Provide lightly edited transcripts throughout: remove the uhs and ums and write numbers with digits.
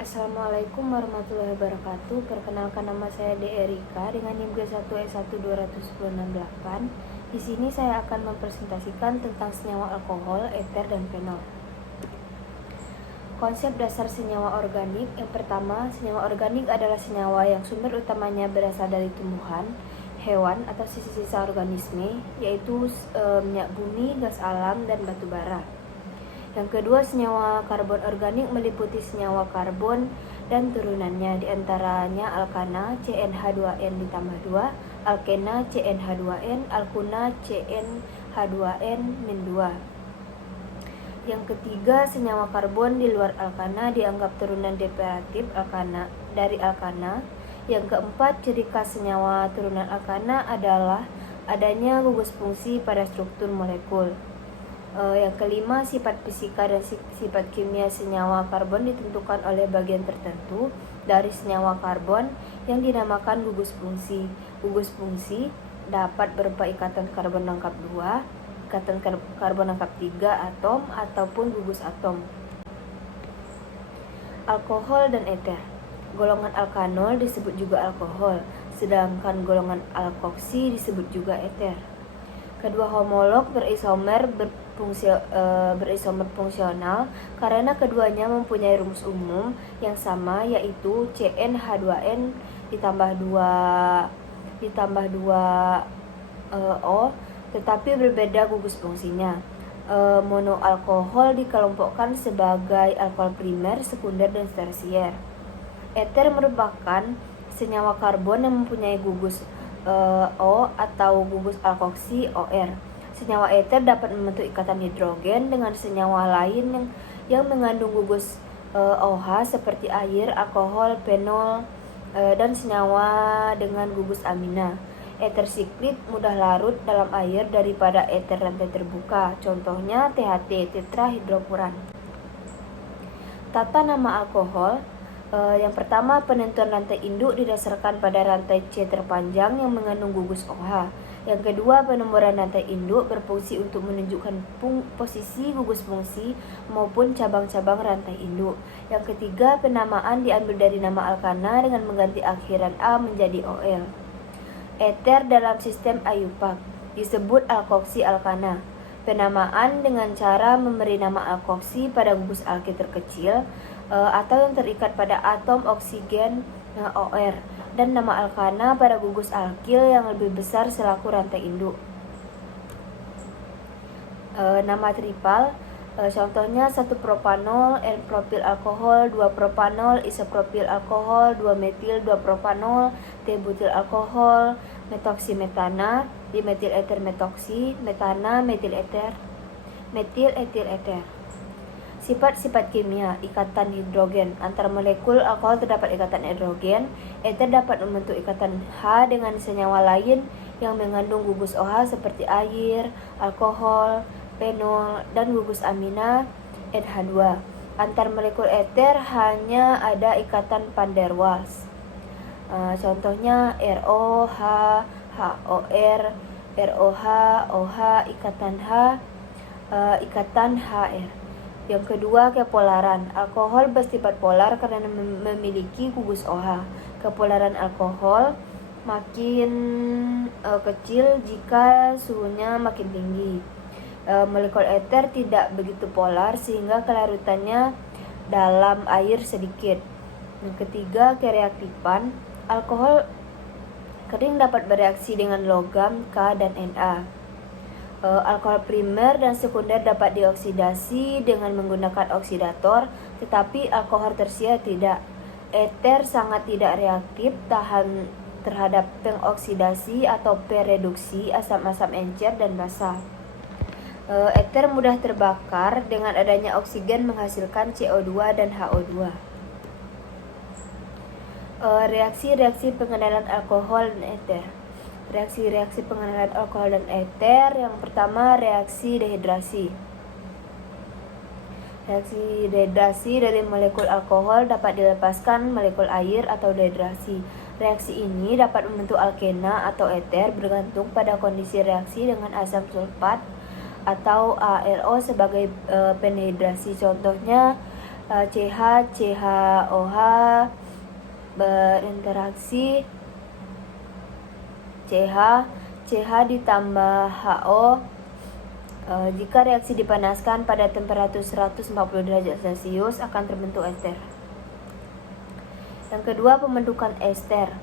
Assalamualaikum warahmatullahi wabarakatuh. Perkenalkan, nama saya De Erika dengan NIM G1S1210668. Di sini saya akan mempresentasikan tentang senyawa alkohol, eter, dan fenol. Konsep dasar senyawa organik. Yang pertama, senyawa organik adalah senyawa yang sumber utamanya berasal dari tumbuhan, hewan, atau sisa-sisa organisme, yaitu minyak bumi, gas alam, dan batu bara. Yang kedua, senyawa karbon organik meliputi senyawa karbon dan turunannya, diantaranya alkana CnH2n ditambah 2, alkena CnH2n, alkuna CnH2n-2. Yang ketiga, senyawa karbon di luar alkana dianggap turunan derivatif alkana dari alkana. Yang keempat, ciri khas senyawa turunan alkana adalah adanya gugus fungsi pada struktur molekul. Yang kelima, sifat fisika dan sifat kimia senyawa karbon ditentukan oleh bagian tertentu dari senyawa karbon yang dinamakan gugus fungsi. Gugus fungsi dapat berupa ikatan karbon lengkap 2, ikatan karbon lengkap 3 atom, ataupun gugus atom. Alkohol dan eter. Golongan alkanol disebut juga alkohol, sedangkan golongan alkoksi disebut juga eter. Kedua homolog berisomer fungsional karena keduanya mempunyai rumus umum yang sama, yaitu CnH2n ditambah 2 O, tetapi berbeda gugus fungsinya. Monoalkohol dikelompokkan sebagai alkohol primer, sekunder, dan tersier. Eter merupakan senyawa karbon yang mempunyai gugus O atau gugus alkoksi OR. Senyawa eter dapat membentuk ikatan hidrogen dengan senyawa lain yang mengandung gugus OH seperti air, alkohol, fenol, dan senyawa dengan gugus amina. Eter siklit mudah larut dalam air daripada eter rantai terbuka. Contohnya THT, tetrahidrofuran. Tata nama alkohol. Yang pertama, penentuan rantai induk didasarkan pada rantai C terpanjang yang mengandung gugus OH. Yang kedua, penomoran rantai induk berfungsi untuk menunjukkan posisi gugus fungsi maupun cabang-cabang rantai induk. Yang ketiga, penamaan diambil dari nama alkana dengan mengganti akhiran A menjadi OL. Eter dalam sistem IUPAC disebut alkoksi alkana. Penamaan dengan cara memberi nama alkoksi pada gugus alkil terkecil atau yang terikat pada atom oksigen OR, dan nama alkana pada gugus alkil yang lebih besar selaku rantai induk. Nama tripal, contohnya 1 propanol, N-propil alkohol, 2 propanol, isopropil alkohol, 2 metil, 2 propanol, T-butil alkohol, metoksimetana, dimetil eter metoksi, metana, metil eter, metil etil eter. Sifat-sifat kimia. Ikatan hidrogen. Antara molekul alkohol terdapat ikatan hidrogen. Eter dapat membentuk ikatan H dengan senyawa lain yang mengandung gugus OH seperti air, alkohol, fenol, dan gugus amina NH2. Antar molekul eter hanya ada ikatan van der Waals. Contohnya ROH, HOR, ROH, OH, ikatan H, ikatan HR. Yang kedua, kepolaran. Alkohol bersifat polar karena memiliki gugus OH. Kepolaran alkohol makin kecil jika suhunya makin tinggi. Molekul eter tidak begitu polar sehingga kelarutannya dalam air sedikit. Yang ketiga, kereaktifan. Alkohol kering dapat bereaksi dengan logam K dan Na. Alkohol primer dan sekunder dapat dioksidasi dengan menggunakan oksidator, tetapi alkohol tersier tidak. Eter sangat tidak reaktif tahan terhadap pengoksidasi atau pereduksi asam-asam encer dan basa. Eter mudah terbakar dengan adanya oksigen menghasilkan CO2 dan HO2. Reaksi-reaksi pengenalan alkohol dan eter. Reaksi-reaksi pengenalan alkohol dan eter. Yang pertama, reaksi dehidrasi. Reaksi dehidrasi dari molekul alkohol dapat dilepaskan molekul air atau dehidrasi. Reaksi ini dapat membentuk alkena atau eter bergantung pada kondisi reaksi dengan asam sulfat atau ALO sebagai pendehidrasi. Contohnya CH, CHOH berinteraksi CH, CH ditambah HO. Jika reaksi dipanaskan pada temperatur 140 derajat Celcius akan terbentuk ester. Yang kedua, pembentukan ester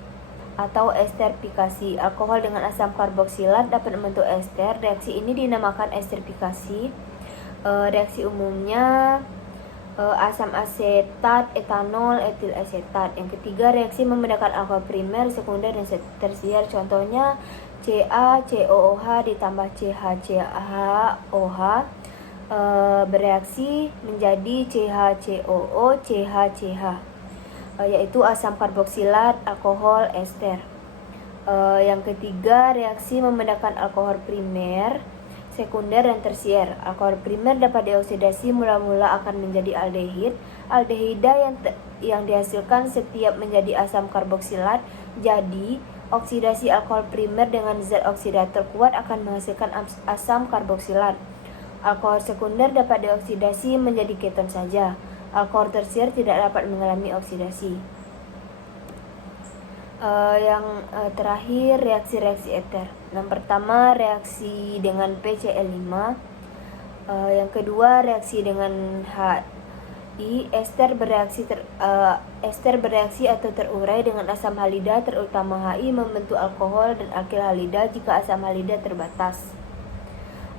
atau esterfikasi. Alkohol dengan asam karboksilat dapat membentuk ester. Reaksi ini dinamakan esterfikasi. Reaksi umumnya asam asetat, etanol, etil asetat. Yang ketiga, reaksi membedakan alkohol primer, sekunder, dan tersier. Contohnya CaCOOH ditambah CHCOH bereaksi menjadi CHCOO, CHCH, yaitu asam karboksilat, alkohol, ester. Yang ketiga, reaksi membedakan alkohol primer, sekunder, dan tersier. Alkohol primer dapat dioksidasi mula-mula akan menjadi aldehid. Aldehida yang dihasilkan setiap menjadi asam karboksilat. Jadi, oksidasi alkohol primer dengan zat oksidator kuat akan menghasilkan asam karboksilat. Alkohol sekunder dapat dioksidasi menjadi keton saja. Alkohol tersier tidak dapat mengalami oksidasi. Terakhir, reaksi-reaksi eter. Yang pertama, reaksi dengan PCl5. Yang kedua, reaksi dengan HI. Ester bereaksi atau terurai dengan asam halida, terutama HI, membentuk alkohol dan alkil halida jika asam halida terbatas.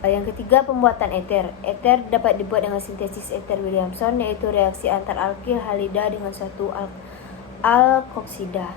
Yang ketiga, pembuatan eter. Eter dapat dibuat dengan sintesis eter Williamson, yaitu reaksi antar alkil halida dengan suatu alkoksida.